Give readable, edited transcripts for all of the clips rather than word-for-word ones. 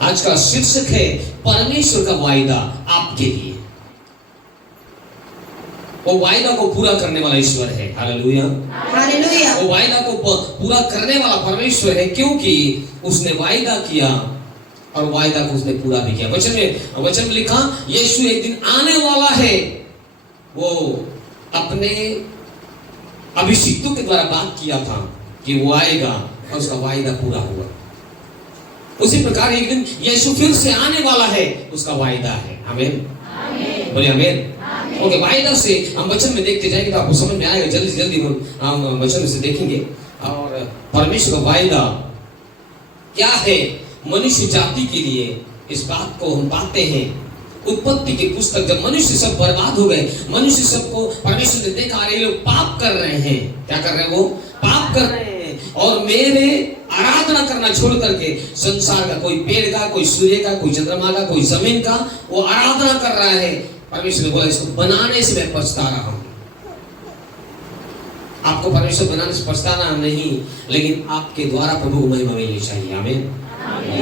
आज का शीर्षक है परमेश्वर का वायदा आपके लिए। वो वायदा को पूरा करने वाला ईश्वर है। Hallelujah, hallelujah. वो वायदा को पूरा करने वाला परमेश्वर है, क्योंकि उसने वायदा किया और वायदा को उसने पूरा भी किया। वचन में लिखा, यीशु एक दिन आने वाला है। वो अपने अभिषिक्तों के द्वारा बात किया था कि वो आएगा और उसका वायदा पूरा हुआ। उसी प्रकार एक दिन यीशु फिर से आने वाला है, उसका वायदा है। आमीन, बोलिए आमीन। ओके, वायदा से हम वचन में देखते जाएंगे तो आपको समझ में आएगा। जल्दी जल्दी हम वचन से देखेंगे। और परमेश्वर का वायदा क्या है मनुष्य जाति के लिए, इस बात को हम पाते हैं उत्पत्ति की पुस्तक। जब मनुष्य सब बर्बाद हो गए, मनुष्य सबको परमेश्वर ने देखा, अरे लोग पाप कर रहे हैं। क्या कर रहे हैं? वो पाप कर रहे हैं और मेरे आराधना करना छोड़ करके संसार का, कोई पेड़ का, कोई सूर्य का, कोई चंद्रमा का, कोई जमीन का, वो आराधना कर रहा है। परमेश्वर ने बोला, इसको बनाने से मैं पछता रहा हूं। आपको परमेश्वर बनाने से पछताना नहीं, लेकिन आपके द्वारा प्रभु को महिमा मिलनी चाहिए। आमीन,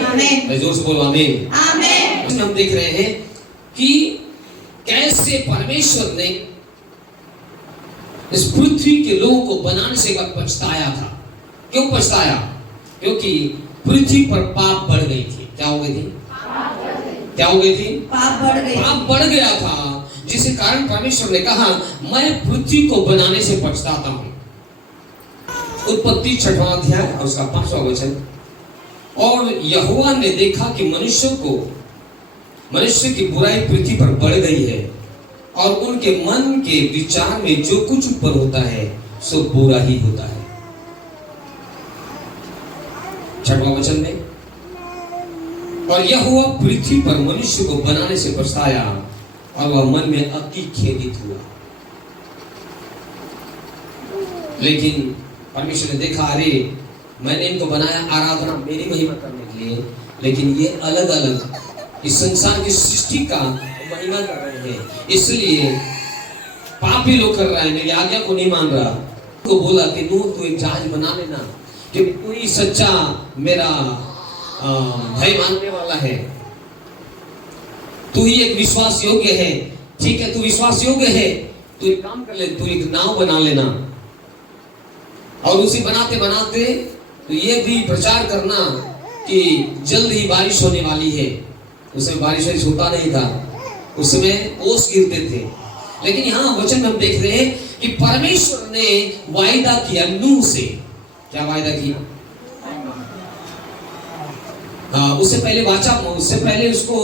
आमीन। जोर से बोलो आमीन, आमीन। हम देख रहे हैं कि कैसे परमेश्वर ने इस पृथ्वी के लोगों को बनाने से एक बार पछताया था। क्यों पछताया? क्योंकि पृथ्वी पर पाप बढ़ गई थी। क्या हो गई थी? क्या हो गई थी? पाप बढ़ गया था, जिसके कारण परमेश्वर ने कहा, मैं पृथ्वी को बनाने से पछताता हूं। उत्पत्ति 6वां अध्याय और उसका 5वां वचन। और यहोवा ने देखा कि मनुष्य की बुराई पृथ्वी पर बढ़ गई है और उनके मन के विचार में जो कुछ ऊपर होता है सो बुरा ही होता है। 6वां वचन में, और यहोवा पृथ्वी पर मनुष्य को बनाने से पछताया और वह मन में अति खेदित हुआ। लेकिन परमेश्वर ने देखा, अरे मैंने इनको बनाया आराधना मेरी महिमा करने के लिए, लेकिन ये अलग अलग इस संसार की सृष्टि का महिमा कर रहे हैं, इसलिए पापी लोग कर रहा है, मेरी आज्ञा को नहीं मान रहा। तो बोला कि नूह, तू एक जहाज बना लेना, कि तू ही सच्चा मेरा भाई मानने वाला है, तू ही एक विश्वास योग्य है। ठीक है, तू विश्वास योग्य है, तू एक काम कर ले, तू एक नाव बना लेना और उसी बनाते बनाते तो ये भी प्रचार करना कि जल्द ही बारिश होने वाली है। उसमें बारिश होता नहीं था, उसमें ओस गिरते थे। लेकिन यहाँ वचन में हम देख रहे हैं कि परमेश्वर ने वायदा किया नूह से। क्या वायदा किया? उससे पहले उसको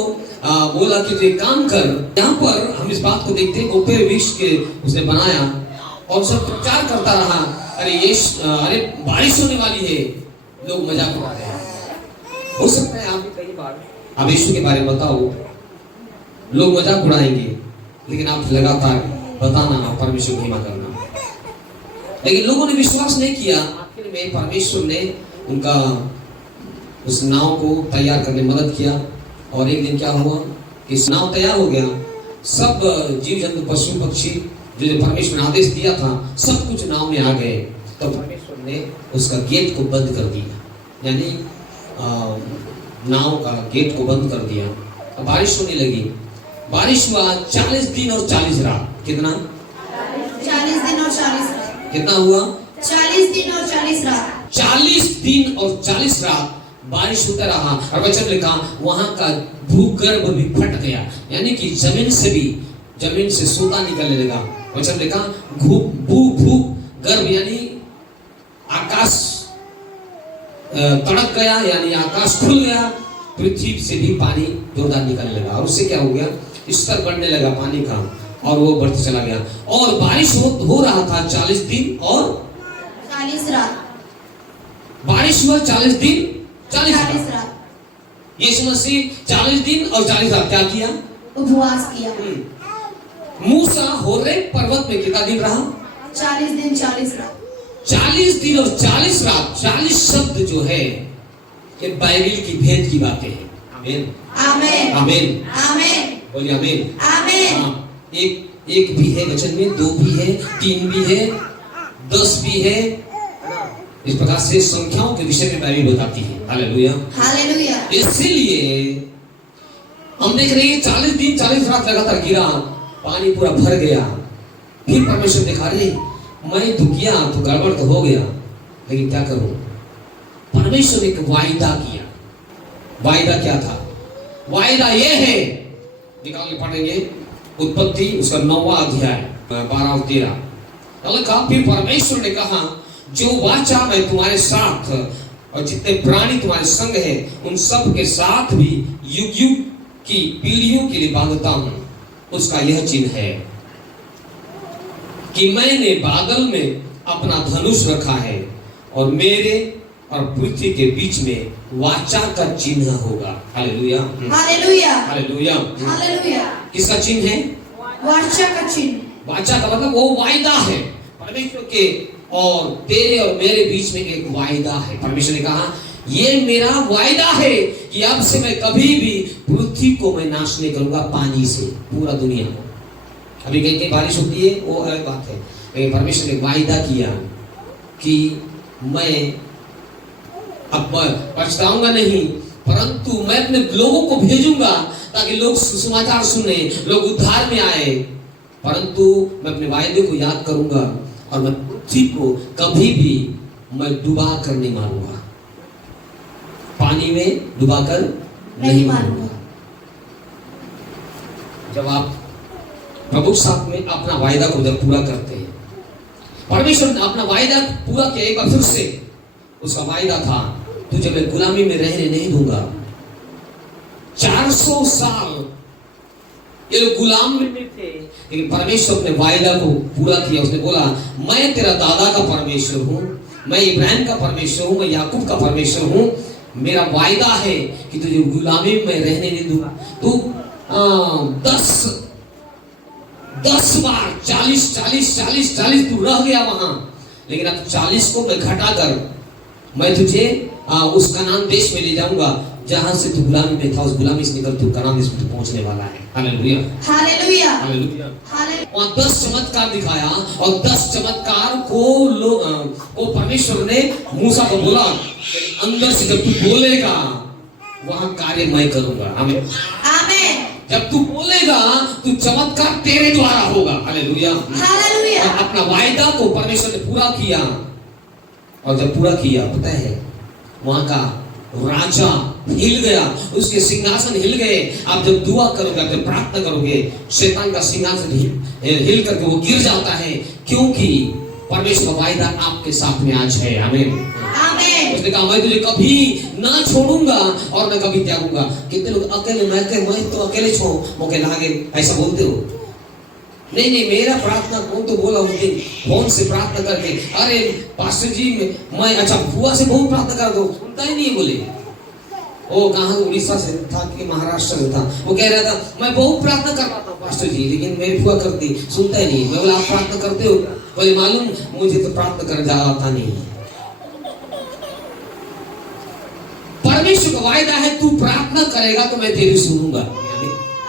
बोला कि तू एक काम कर। यहाँ पर हम इस बात को देखते हैं, गोपेर वृक्ष के उसने बनाया और सब प्रचार करता रहा, अरे बारिश होने वाली है। लोग मजाक उड़ा रहे हैं। हो सकता है आप भी कई बार आप यीशु के बारे में बताओ, लोग मजाक उड़ाएंगे, लेकिन आप लगातार बताना और परमेश्वर की महिमा करना। लेकिन लोगों ने विश्वास नहीं किया। आखिर में परमेश्वर ने उनका उस नाव को तैयार करने में मदद किया। और एक दिन क्या हुआ कि नाव तैयार हो गया, सब जीव जंतु पशु पक्षी जो परमेश्वर ने आदेश दिया था सब कुछ नाव में आ गए। तो परमेश्वर ने उसका गेट को बंद कर दिया, यानी नाव का गेट को बंद कर दिया। तो बारिश होने लगी। बारिश हुआ 40 दिन और 40 रात। कितना? 40 दिन और 40 रात। कितना हुआ? 40 दिन और 40 रात। 40 दिन और 40 रात बारिश होता रहा। और वचन लिखा, वहां का भूगर्भ भी फट गया, यानी कि जमीन से सोता निकलने लगा। वचन लिखा, भूगर्भ यानी आकाश तड़क गया, यानी आकाश खुल गया, पृथ्वी से भी पानी जोरदार निकलने लगा। और उससे क्या हो गया? स्तर बढ़ने लगा पानी का और वो बढ़ते चला गया। और बारिश हो रहा था 40 दिन और 40 रात। बारिश हुआ 40 दिन 40 रात। यीशु मसीह 40 दिन और 40 रात क्या किया? उपवास किया। मूसा होरेब पर्वत में कितना दिन रहा? 40 दिन 40 रात। 40 दिन और 40 रात। 40 शब्द जो है कि बाइबल की भेद की बातें हैं। आमीन, आमीन, आमीन, आमीन। बोलिए आमीन, आमीन। एक भी है वचन में, 2 भी है, 3 भी है, 10 भी है। इस प्रकार से संख्याओं के विषय में बाइबल बताती है। Hallelujah, hallelujah. इसीलिए हम देख रहे हैं 40 दिन 40 रात लगातार गिरा, पानी पूरा भर गया। फिर परमेश्वर देखा, अरे मैं तो किया तो गड़बड़ तो हो गया, लेकिन क्या करूं? परमेश्वर ने एक वायदा किया। वायदा क्या था? वायदा यह है, निकाल के पढ़ेंगे उत्पत्ति उसका 9वां अध्याय 12 और 13। कहा, फिर परमेश्वर ने कहा, जो वाचा मैं तुम्हारे साथ और जितने प्राणी तुम्हारे संग है उन सब के साथ भी युग युग की पीढ़ियों के लिए बांधता हूं, उसका यह चिन्ह है कि मैंने बादल में अपना धनुष रखा है और मेरे और पृथ्वी के बीच में वाचा का चिन्ह होगा। Hallelujah, hallelujah, hallelujah, hallelujah. किसका चिन्ह है? वाचा का चिन्ह। वाचा का मतलब वो वायदा है परमेश्वर के और तेरे और मेरे बीच में एक वायदा है। परमेश्वर ने कहा, ये मेरा वायदा है कि अब से मैं कभी भी पृथ्वी को मैं नाश नहीं करूंगा पानी से, पूरा दुनिया को। अभी कहीं कहीं बारिश होती है वो अलग बात है, लेकिन परमेश्वर ने वायदा किया कि मैं अब पछताऊंगा नहीं, परंतु मैं अपने लोगों को भेजूंगा ताकि लोग सुसमाचार सुने, लोग उद्धार में आए। परंतु मैं अपने वायदे को याद करूंगा और मैं पृथ्वी को कभी भी मैं डुबा कर नहीं मारूंगा, पानी में डुबा कर नहीं मारूंगा। जब आप प्रभु के साथ में अपना वायदा को जब पूरा करते हैं, परमेश्वर ने अपना वायदा पूरा किया। एक बार फिर से उसका वायदा था, तुझे मैं गुलामी में रहने नहीं दूंगा। 400 साल ये लोग गुलाम में थे, लेकिन परमेश्वर अपने वायदा को पूरा किया। उसने बोला, मैं तेरा दादा का परमेश्वर हूं, मैं इब्राहिम का परमेश्वर हूं, मैं याकूब का परमेश्वर हूं। मेरा वायदा है कि तुझे गुलामी में रहने नहीं दूंगा। तू 10 बार 40 तू रह गया वहां, लेकिन अब 40 को मैं घटाकर मैं तुझे उस कनान देश में ले जाऊंगा जहां से तू गुलामी में था। उस गुलामी से निकल तू कनान देश में तू पहुंचने वाला है। Hallelujah, hallelujah, hallelujah. हालेलुया। वहां 10 चमत्कार दिखाया और 10 चमत्कार को परमेश्वर ने मूसा को बोला, अंदर से जब तू बोलेगा वहां कार्य मैं करूंगा। आमीन, आमीन। जब तू बोलेगा तो चमत्कार तेरे द्वारा होगा। Hallelujah, hallelujah. और अपना वायदा को परमेश्वर ने पूरा किया। और जब पूरा किया, पता है वहां का राजा हिल गया, उसके सिंहासन हिल गए। आप जब दुआ करोगे, आप जब प्रार्थना करोगे, शैतान का सिंहासन हिल करके वो गिर जाता है, क्योंकि परमेश्वर का वायदा आपके साथ में आज है। आमीन, आमीन। उसने कहा, मैं तुझे कभी ना छोड़ूंगा और न कभी त्यागूंगा। कितने लोग अकेले मैं तो अकेले छोड़ मौके लागे ऐसा बोलते हो। नहीं, मेरा प्रार्थना कौन तो बोला उस दिन फोन से प्रार्थना करके, अरे पास्टर जी मैं अच्छा बुआ से बहुत प्रार्थना कर दो, सुनता ही नहीं बोले। वो कहाँ उड़ीसा से था कि महाराष्ट्र से था, वो कह रहा था मैं बहुत प्रार्थना कर रहा था पास्टर जी, लेकिन मेरी बुआ करती सुनता ही नहीं। मैं बोला, आप प्रार्थना करते हो? बोले, मालूम मुझे तो प्रार्थना कर जाता नहीं। परमेश्वर का वायदा है, तू प्रार्थना करेगा तो मैं तेरी सुनूंगा।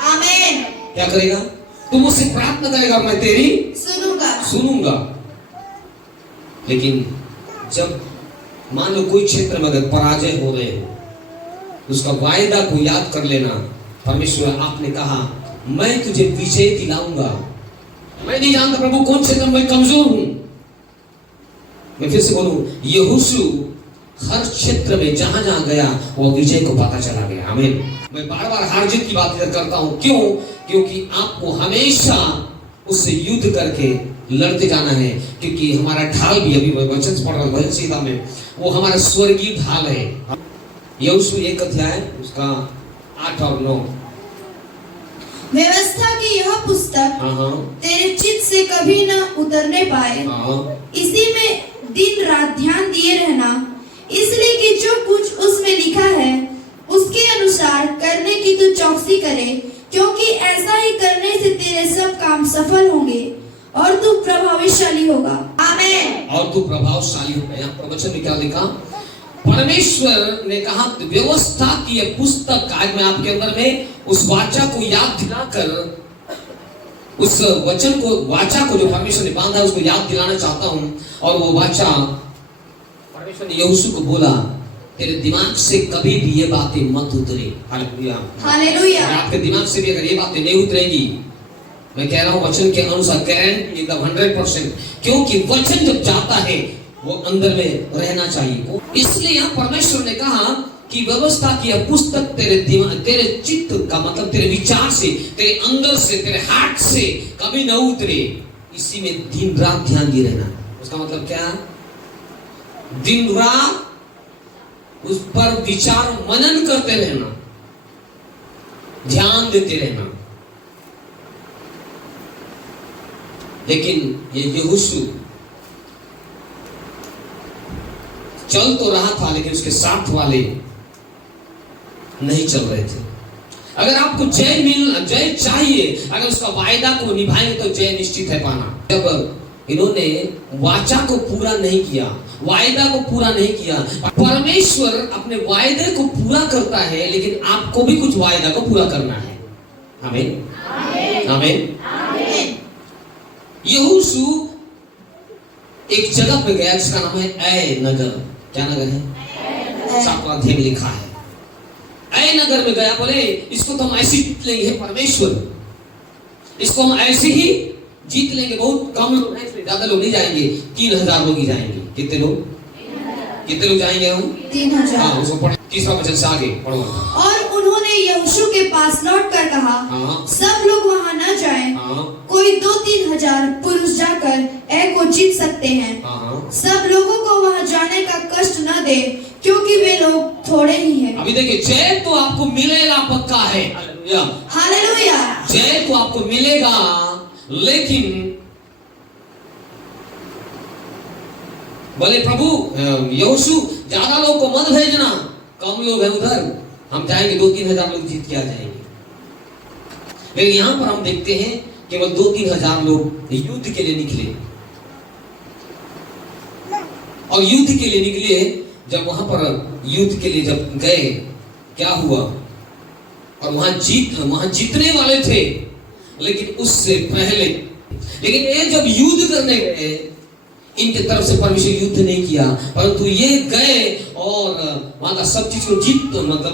आमीन। क्या करेगा? तू मुझसे प्रार्थना करेगा, मैं तेरी सुनूंगा। लेकिन जब मान लो कोई क्षेत्र में अगर पराजय हो रहे हो, उसका वायदा को याद कर लेना। परमेश्वर आपने कहा, मैं तुझे विजय दिलाऊंगा। मैं नहीं जानता प्रभु कौन क्षेत्र में कमजोर हूं। मैं फिर से बोलूं, यहोशू हर क्षेत्र में जहां जहां गया वो विजय को पता चला गया। आमीन। मैं बार बार हार जीत की बात करता हूं, क्यों? क्योंकि आपको हमेशा उससे युद्ध करके लड़ते जाना है, क्योंकि हमारा ढाल भी, अभी वचन पढ़ रहा भजन संहिता में, वो हमारा स्वर्गीय ढाल है। यहोशू 1 अध्याय उसका 8 और 9। व्यवस्था की यह पुस्तक तेरे चित्त से कभी न उतरने पाए, इसी में दिन रात ध्यान दिए रहना, इसलिए कि जो कुछ उसमें लिखा है उसके अनुसार करने की तू चौकसी करे, क्योंकि ऐसा ही करने से तेरे सब काम सफल होंगे और तू प्रभावशाली होगा। आमीन। और तू प्रभावशाली होगा। यहाँ प्रवचन में क्या लिखा? परमेश्वर ने कहा, व्यवस्था की यह पुस्तक आज मैं आपके अंदर में उस वाचा को याद दिलाकर, उस वचन को, वाचा को जो परमेश्वर ने बांधा उसको याद दिलाना चाहता हूं। और वो वाचा परमेश्वर ने यहोशू को बोला तेरे दिमाग से कभी भी ये बातें मत उतरे। Hallelujah, hallelujah. आपके दिमाग से भी अगर ये बातें नहीं उतरेगी, मैं कह रहा हूँ वचन के अनुसार गारंटी एकदम 100%, क्योंकि वचन जब जाता है वो अंदर में रहना चाहिए। इसलिए यहाँ परमेश्वर ने कहा कि व्यवस्था की यह पुस्तक तेरे दिमाग, तेरे चित्त का मतलब तेरे विचार से, तेरे अंदर से, तेरे हार्ट से कभी न उतरे, इसी में दिन रात ध्यान दिए रहना। उसका मतलब क्या? दिन रात उस पर विचार मनन करते रहना, ध्यान देते रहना। लेकिन ये यहोशू चल तो रहा था, लेकिन उसके साथ वाले नहीं चल रहे थे। अगर आपको जय चाहिए, अगर उसका वायदा को निभाएंगे तो जय निश्चित है पाना। जब इन्होंने वाचा को पूरा नहीं किया, वायदा को पूरा नहीं किया, परमेश्वर अपने वायदे को पूरा करता है, लेकिन आपको भी कुछ वायदा को पूरा करना है। आमीन, आमीन। यहोशू एक जगह पे गया जिसका नाम है ऐ नगर। क्या नगर है? 7वां अध्याय में लिखा है। ऐ नगर में गया, बोले इसको तो हम ऐसे जीत लेंगे, परमेश्वर इसको हम ऐसे ही जीत लेंगे। बहुत कम लोग हैं, ज्यादा लोग नहीं जाएंगे, 3000 लोग ही जाएंगे। कितने लोग? कितने लोग जाएंगे हम? 3000। हाँ, उसको पढ़, तीसरा वचन से आगे पढ़ो। और उन्होंने यहोशू के पास लौट कर कहा, सब लोग वहां न जाएं, कोई 2-3 हजार पुरुष जाकर ऐ को जीत सकते हैं। सब लोगों को वहां जाने का कष्ट न दे, क्योंकि वे लोग थोड़े ही हैं। अभी देखिए, जय तो आपको मिलेगा, पक्का है। हालेलुया। जय तो आपको मिलेगा, लेकिन बोले प्रभु यहोशू ज्यादा लोग को मत भेजना, कम लोग हैं उधर, हम जाएंगे 2-3 हजार लोग जीत के आ जाएंगे। लेकिन यहां पर हम देखते हैं केवल 2-3 हजार लोग युद्ध के लिए निकले, और युद्ध के लिए निकले। जब वहां पर युद्ध के लिए जब गए, क्या हुआ? और वहां जीतने वाले थे, लेकिन उससे पहले, लेकिन ये जब युद्ध करने गए, इनके तरफ से परमेश्वर युद्ध नहीं किया, परंतु ये गए और वहां का सब चीज को मतलब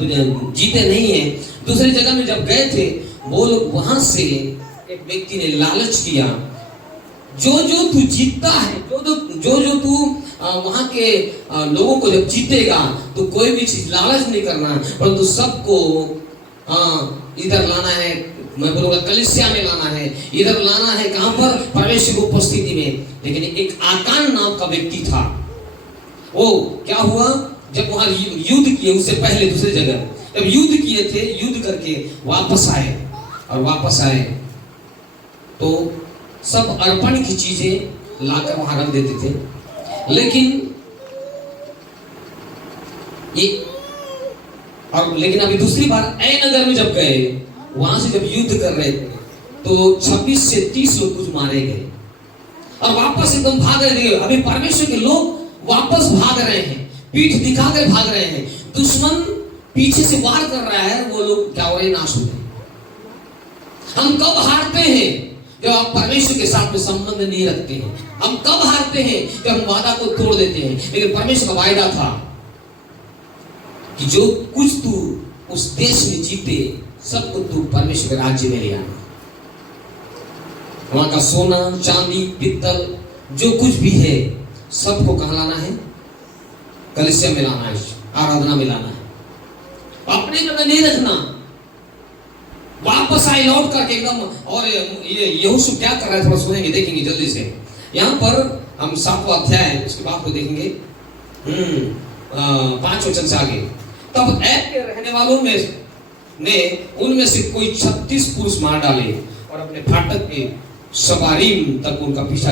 जीते नहीं है। दूसरी जगह में जब गए थे, वो लोग वहां से एक व्यक्ति ने लालच किया, जो तू जीतता है, जो तू वहां के लोगों को जब जीतेगा तो कोई भी चीज लालच नहीं करना, परंतु सबको इधर लाना है, मैं बोलूंगा कलीसिया में लाना है, इधर लाना है। कहां पर? परमेश्वर की उपस्थिति में। लेकिन एक आकान नाम का व्यक्ति था, वो क्या हुआ? जब वहां युद्ध किए, उससे पहले दूसरी जगह जब युद्ध किए थे, युद्ध करके वापस आए, और वापस आए तो सब अर्पण की चीजें लाकर वहां रख देते थे। लेकिन अभी दूसरी बार ऐ नगर में जब गए, वहां से जब युद्ध कर रहे थे, तो 26 से 30 लोग कुछ मारे गए, और वापस एकदम भाग रहे थे। अभी परमेश्वर के लोग वापस भाग रहे हैं, पीठ दिखाकर भाग रहे हैं, दुश्मन पीछे से वार कर रहा है, वो लोग क्या हो रहे? नाश हो गए। हम कब हारते हैं? जब आप परमेश्वर के साथ में संबंध नहीं रखते हैं। हम कब हारते हैं? जब हम वादा को तोड़ देते हैं। लेकिन परमेश्वर का वायदा था कि जो कुछ तू उस देश में जीते, सबको तू परमेश्वर के राज्य में ले आना। वहां का सोना, चांदी, पित्तल, जो कुछ भी है, सबको कहां लाना है? कलीसिया में लाना है, आराधना में लाना है, अपने जगह नहीं रखना। वापस आए लौट करके एकदम। और ये यहोशू क्या कर रहा है, थोड़ा सुनेंगे, देखेंगे जल्दी से। यहाँ पर हम 7वां अध्याय उसके बाद को देखेंगे, 5 वचन से आगे। तब ऐ के रहने वालों में ने उनमें से कोई 36 पुरुष मार डाले, और अपने फाटक के सवारीम तक उनका पीछा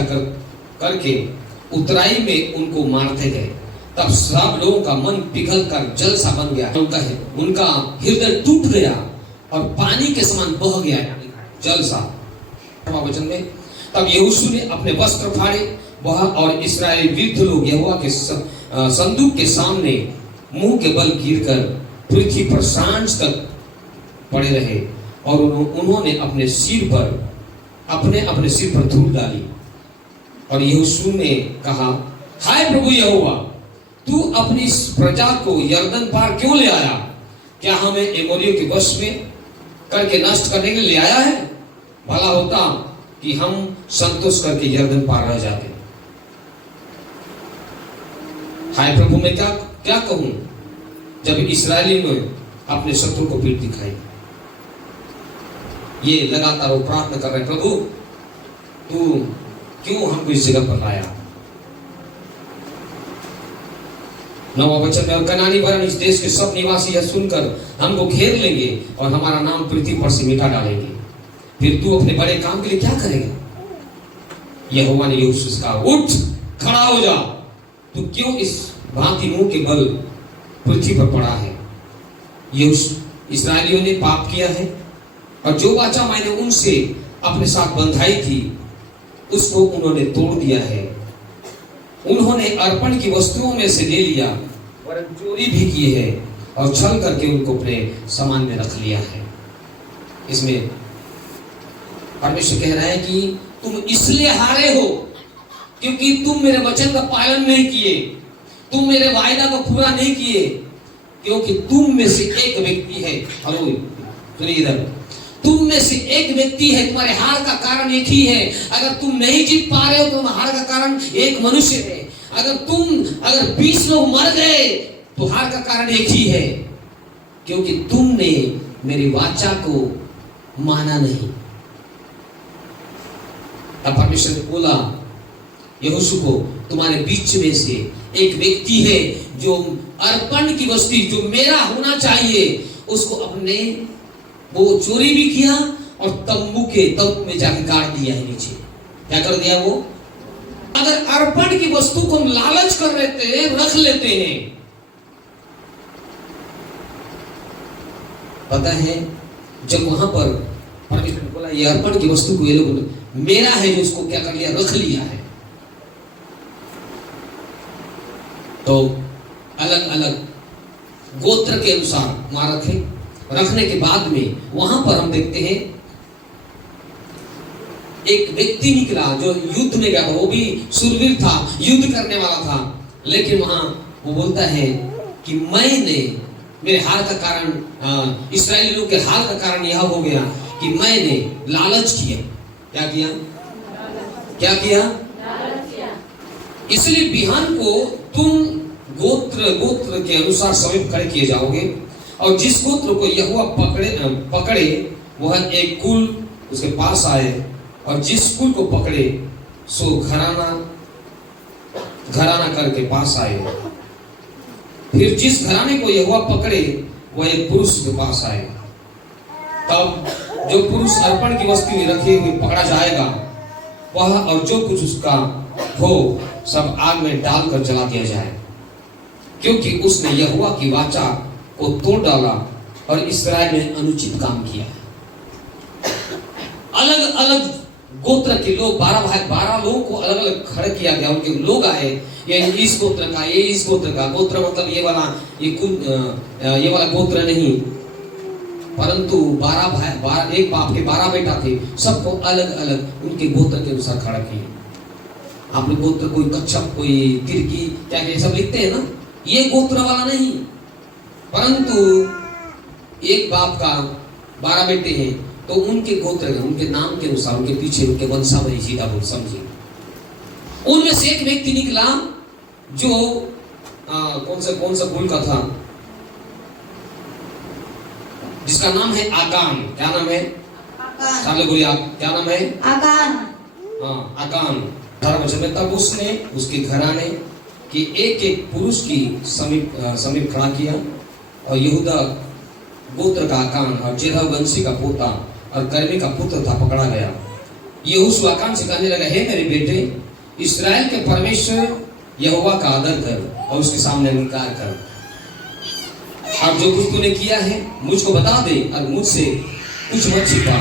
करके उतराई में उनको मारते गए। तब सब लोगों का मन पिघल कर जल सा बन गया, उनका हृदय टूट गया और पानी के समान बह गया, जल सा। वचन में तब यहोशू ने अपने वस्त्र फाड़े, वह और इस्राएली वृद्ध लोग यहोवा के संदूक के सामने मुंह के बल गिरकर पृथ्वी पर सांझ तक पड़े रहे, और उन्होंने अपने अपने सिर पर धूल डाली। और यहोशू ने कहा, हाय प्रभु यहोवा, तू अपनी इस प्रजा को यरदन पार क्यों ले आया? क्या हमें एमोरियों के वश में करके नष्ट करने के लिए ले आया है? भला होता कि हम संतोष करके यरदन पार रह जाते। हाय प्रभु, मैं क्या क्या कहूं जब इस्राएली ने अपने शत्रु को पीठ दिखाई। ये लगातार वो प्रार्थना कर रहे, प्रभु तू क्यों हमको इस जगह पर लाया? 9वां वचन में, और कनानी वरन इस देश के सब निवासी यह सुनकर हमको घेर लेंगे और हमारा नाम पृथ्वी पर से मिटा डालेंगे। फिर तू अपने बड़े काम के लिए क्या करेगा? यहोवा ने यहोशू से कहा, उठ खड़ा हो जा, तू क्यों इस भांति मुंह के बल पृथ्वी पर पड़ा है? इस्राएलियों ने पाप किया है और जो वाचा मैंने उनसे अपने साथ बंधाई थी उसको उन्होंने तोड़ दिया है। उन्होंने अर्पण की वस्तुओं में से ले लिया, वरन चोरी भी की है और छल करके उनको अपने सामान में रख लिया है। इसमें परमेश्वर कह रहा है कि तुम इसलिए हारे हो क्योंकि तुम मेरे वचन का पालन नहीं किए, तुम मेरे वायदा को पूरा नहीं किए। क्योंकि तुम में से एक व्यक्ति है, हेलो सुनिए इधर, तुम में से एक व्यक्ति है, तुम्हारे हार का कारण एक ही है। अगर तुम नहीं जीत पा रहे हो तो हार का कारण एक मनुष्य है। अगर 20 लोग मर गए तो हार का कारण एक ही है, क्योंकि तुमने मेरी वाचा को माना नहीं। तब परमेश्वर ने बोला यहोशू को, तुम्हारे बीच में से एक व्यक्ति है जो अर्पण की वस्तु जो मेरा होना चाहिए उसको अपने वो चोरी भी किया और तंबू में जाकर गाड़ दिया है नीचे। क्या कर दिया वो? अगर अर्पण की वस्तु को हम लालच कर लेते हैं, रख लेते हैं, पता है जब वहां पर परमेश्वर ने बोला ये अर्पण की वस्तु को ये लोग मेरा है, जो उसको क्या कर लिया? रख लिया है। तो अलग अलग गोत्र के अनुसार वहां रखने के बाद में वहां पर हम देखते हैं एक व्यक्ति निकला जो युद्ध में गया था। वो भी शूरवीर था, युद्ध करने वाला था, लेकिन वहां वो बोलता है कि मैंने मेरे हार का कारण, इस्राएली लोग के हार का कारण यह हो गया कि मैंने लालच किया। क्या किया? क्या किया? इसलिए बिहान को तुम गोत्र के अनुसार समीप खड़े किए जाओगे और जिस गोत्र को यहोवा पकड़े वह एक कुल उसके पास आए, और जिस कुल को पकड़े सो घराना करके पास आए। फिर जिस घराने को यहोवा पकड़े वह एक पुरुष के पास आए। तब जो पुरुष अर्पण की वस्तु में रखे हुए पकड़ा जाएगा वह और जो कुछ उसका हो सब आग में डालकर जला दिया जाए, क्योंकि उसने यहोवा की वाचा को तोड़ डाला और इस्राएल में अनुचित काम किया। अलग अलग गोत्र के लोग 12 लोगों को अलग अलग खड़े किया गया। उनके लोग आए, ये इस गोत्र का, ये इस गोत्र का। गोत्र मतलब ये वाला गोत्र नहीं, परंतु 12 भाई, एक बाप के 12 बेटा थे, सबको अलग अलग उनके गोत्र के अनुसार खड़ा किए। आपने गोत्र कोई कच्छप, कोई तिरकी, क्या क्या सब लिखते हैं ना, ये गोत्र वाला नहीं, परंतु एक बाप का 12 बेटे हैं तो उनके गोत्र, उनके नाम के अनुसार, उनके पीछे उनके वंशावली सीधा बोल समझिए। उनमें से एक व्यक्ति निकला जो कौन सा कुल का था, जिसका नाम है आकान। क्या नाम है? सामने बोलिए आप, क्या नाम है? आकान। हाँ, आकान। 18 वचन में, तब उसने उसके घराने कि एक एक पुरुष की समीप खड़ा किया, और यहूदा गोत्र का आकान और जेरह वंशी का पोता और कर्मी का पुत्र था पकड़ा गया। यहोशू आकान से कहने लगा, हे मेरे बेटे, इस्राएल के परमेश्वर यहोवा का आदर कर और उसके सामने अंगीकार कर। अब जो कुछ तूने किया है मुझको बता दे और मुझसे कुछ मत छिपा।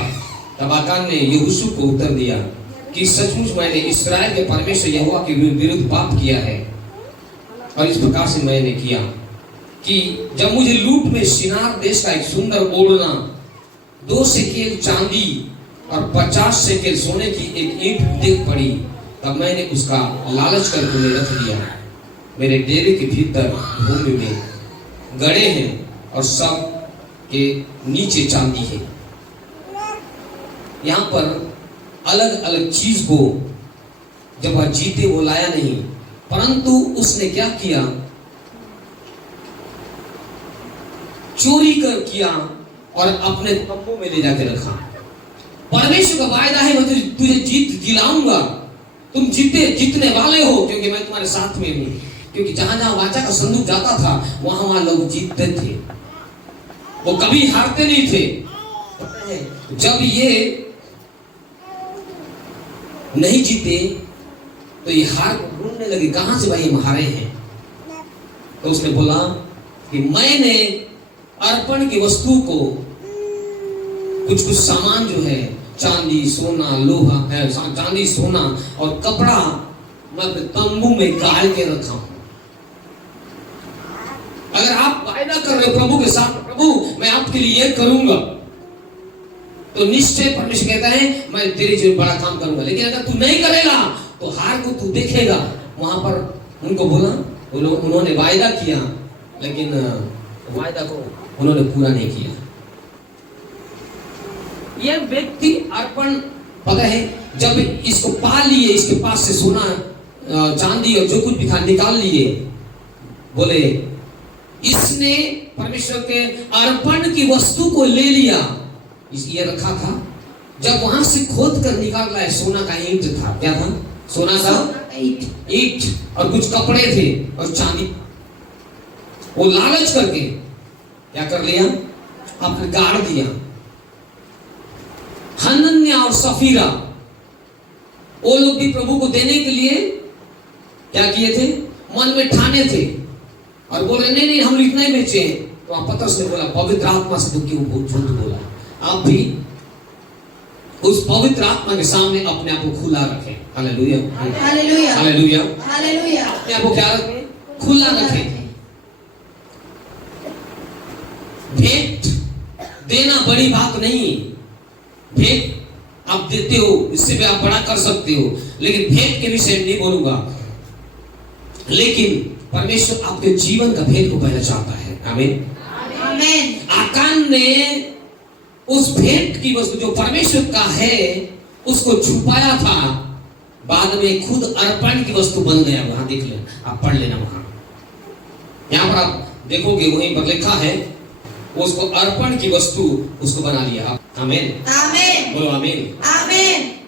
तब आकान ने यहोशू को उत्तर दिया कि सचमुच मैंने इस्राएल के परमेश्वर यहोवा के विरुद्ध पाप किया है, और इस प्रकार से मैंने किया कि जब मुझे लूट में शिनार देश का एक सुंदर ओढ़ना, 2 शेकेल चांदी और 50 शेकेल सोने की एक ईंट देख पड़ी, तब मैंने उसका लालच कर उन्हें रख लिया। मेरे डेरे के भीतर भूमि में गड़े हैं और सब के नीचे चांदी है। यहाँ पर अलग अलग चीज को जब वह जीते वो लाया नहीं, परंतु उसने क्या किया, चोरी कर किया और अपने तंबू में ले जाके रखा। परमेश्वर का वायदा है, मैं तुझे जीत दिलाऊंगा, तुम जीतने वाले हो, क्योंकि मैं तुम्हारे साथ में हूं। क्योंकि जहां जहां वाचा का संदूक जाता था वहां वहां लोग जीतते थे, वो कभी हारते नहीं थे। जब ये नहीं जीते तो ये हार ढूंढने लगे, कहां से भाई हम हारे हैं। तो उसने बोला कि मैंने अर्पण की वस्तु को कुछ कुछ सामान जो है चांदी सोना लोहा है, चांदी सोना और कपड़ा मैं तंबू में गाड़ के रखा हूं। अगर आप वायदा कर रहे हो प्रभु के साथ, प्रभु मैं आपके लिए ये करूंगा, तो निश्चय परमेश्वर कहता है मैं तेरे जीवन बड़ा काम करूंगा। लेकिन अगर तू नहीं करेगा तो हार को तू देखेगा। वहां पर उनको बोला, उन्होंने वायदा किया लेकिन वायदा को उन्होंने पूरा नहीं किया। यह व्यक्ति अर्पण पता है, जब इसको पा लिए, इसके पास से सोना चांदी और जो कुछ भी था निकाल लिए, बोले इसने परमेश्वर के अर्पण की वस्तु को ले लिया, ये रखा था। जब वहां से खोद कर निकाल रहा है, सोना का ईंट था। क्या था? सोना का ईंट और कुछ कपड़े थे और चांदी। वो लालच करके क्या कर लिया, आपने गाड़ दिया। हनन्या और सफीरा वो लोग भी प्रभु को देने के लिए क्या किए थे, मन में ठाने थे और बोल रहे नहीं हम इतना ही बेचे। तो आप पतरस ने बोला पवित्र आत्मा से तो क्यों झूठ बोला। आप भी उस पवित्र आत्मा के सामने अपने आप को खुला रखें। Hallelujah hallelujah hallelujah hallelujah. अपने आप को क्या रखें, खुला रखें। भेंट देना बड़ी बात नहीं, भेंट आप देते हो इससे भी आप बड़ा कर सकते हो, लेकिन भेंट के विषय में नहीं बोलूंगा। लेकिन परमेश्वर आपके जीवन का भेंट को पहले चाहता है। आमीन आमीन। आकान ने उस भेंट की वस्तु जो परमेश्वर का है उसको छुपाया था, बाद में खुद अर्पण की वस्तु बन गया। वहां देख लें, आप पढ़ लेना, वहां यहां पर आप देखोगे वहीं पर लिखा है उसको अर्पण की वस्तु उसको बना लिया। आमीन आमीन, बोलो आमीन आमीन।